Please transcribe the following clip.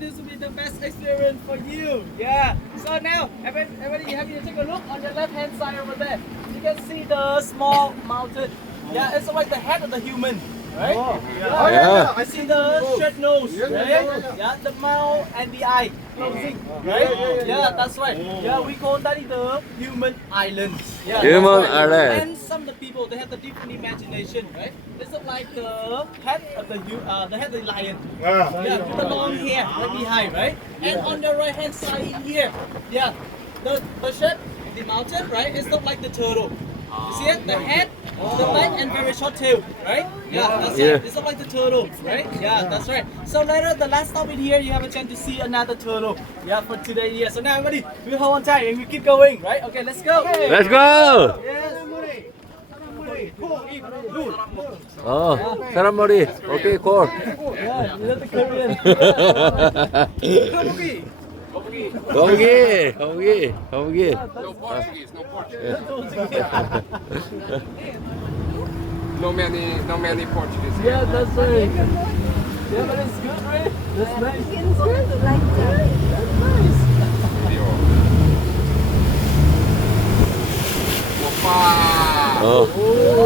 This will be the best experience for you. Yeah. So now, everybody, have you take a look on your left hand side over there? You can see the small mountain. Yeah, it's like the head of the human, right? Yeah. I see the straight nose, right? Yeah, the mouth and the eye closing, right? Yeah, that's right. Yeah, we call that the human island. Yeah, Human that's right. island. And some of the people, they have the different imagination, right? It's like the head of the lion. Yeah, with the long hair right behind, right? And on the right hand side in here, yeah, the shape of the mountain, right? It's not like the turtle. You see it? The head, the leg, and very short tail, right? Yeah, that's right. It's not like the turtle, right? Yeah, that's right. So later, the last stop in here, you have a chance to see another turtle. Yeah, for today. Yeah. So now, everybody, we hold on tight and we keep going, right? Okay, let's go. Let's go. Yes. 사람머리. Okay, cool. Yeah, you love the Korean. 거북이. No Portuguese. No many Portuguese. Yeah, that's right. Yeah, but it's good, right? That's nice. It's good, like that. That's nice. Opa! 어.